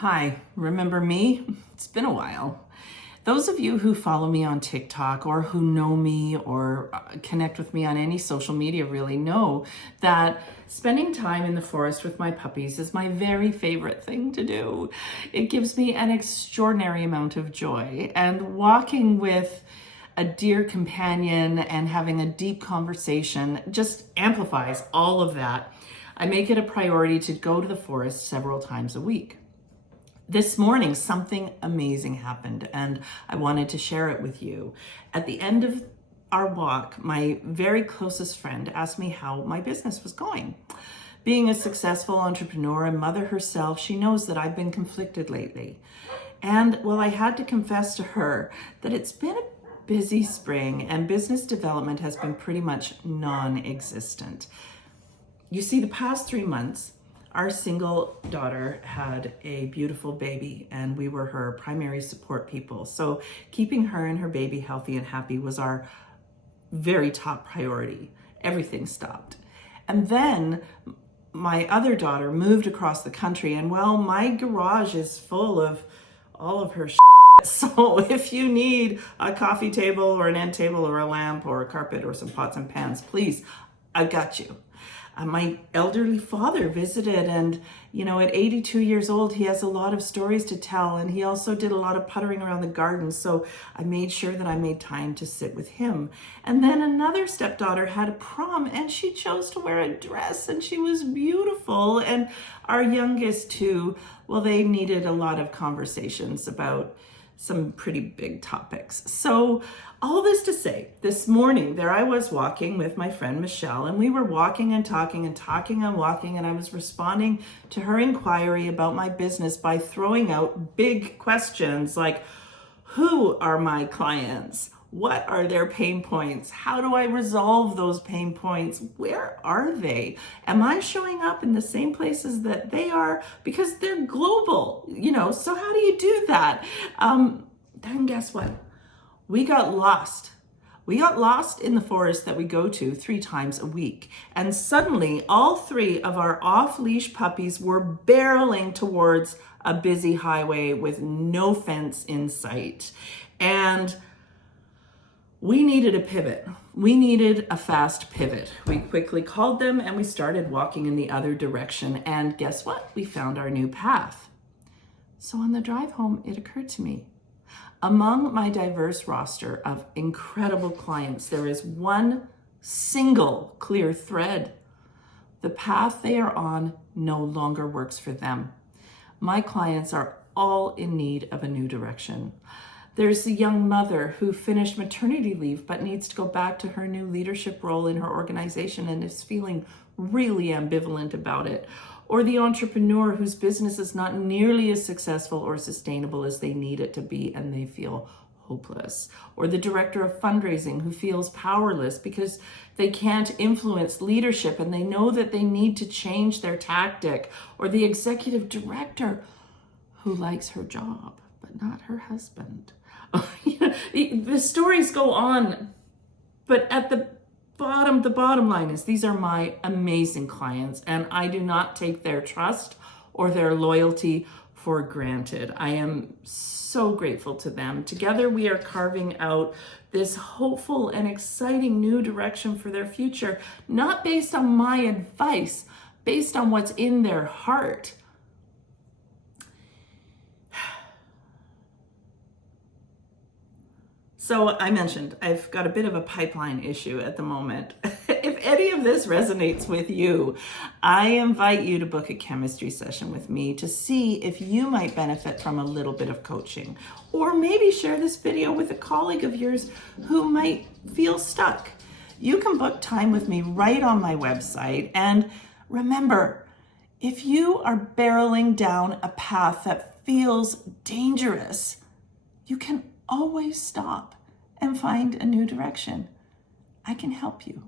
Hi, remember me? It's been a while. Those of you who follow me on TikTok or who know me or connect with me on any social media really know that spending time in the forest with my puppies is my very favorite thing to do. It gives me an extraordinary amount of joy, and walking with a dear companion and having a deep conversation just amplifies all of that. I make it a priority to go to the forest several times a week. This morning, something amazing happened, and I wanted to share it with you. At the end of our walk, my very closest friend asked me how my business was going. Being a successful entrepreneur and mother herself, she knows that I've been conflicted lately. And well, I had to confess to her that it's been a busy spring and business development has been pretty much non-existent. You see, the past 3 months, our single daughter had a beautiful baby, and we were her primary support people. So keeping her and her baby healthy and happy was our very top priority. Everything stopped. And then my other daughter moved across the country, and well, my garage is full of all of her shit. So if you need a coffee table or an end table or a lamp or a carpet or some pots and pans, please, I've got you. My elderly father visited, and at 82 years old, he has a lot of stories to tell, and he also did a lot of puttering around the garden, so I made sure that I made time to sit with him. And then another stepdaughter had a prom, and she chose to wear a dress, and she was beautiful. And our youngest two, well, they needed a lot of conversations about some pretty big topics. So all this to say, this morning, there I was walking with my friend Michelle, and we were walking and talking and talking and walking, and I was responding to her inquiry about my business by throwing out big questions like, who are my clients? What are their pain points? How do I resolve those pain points? Where are they? Am I showing up in the same places that they are? Because they're global, so how do you do that? Then guess what? We got lost. We got lost in the forest that we go to 3 times a week. And suddenly all 3 of our off-leash puppies were barreling towards a busy highway with no fence in sight. And we needed a pivot. We needed a fast pivot. We quickly called them and we started walking in the other direction. And guess what? We found our new path. So on the drive home, it occurred to me, among my diverse roster of incredible clients, there is one single clear thread. The path they are on no longer works for them. My clients are all in need of a new direction. There's a young mother who finished maternity leave but needs to go back to her new leadership role in her organization and is feeling really ambivalent about it. Or the entrepreneur whose business is not nearly as successful or sustainable as they need it to be and they feel hopeless. Or the director of fundraising who feels powerless because they can't influence leadership and they know that they need to change their tactic. Or the executive director who likes her job but not her husband. The stories go on, but at the bottom line is these are my amazing clients, and I do not take their trust or their loyalty for granted. I am so grateful to them. Together we are carving out this hopeful and exciting new direction for their future, not based on my advice, based on what's in their heart. So I mentioned I've got a bit of a pipeline issue at the moment. If any of this resonates with you, I invite you to book a chemistry session with me to see if you might benefit from a little bit of coaching. Or maybe share this video with a colleague of yours who might feel stuck. You can book time with me right on my website. And remember, if you are barreling down a path that feels dangerous, you can always stop and find a new direction. I can help you.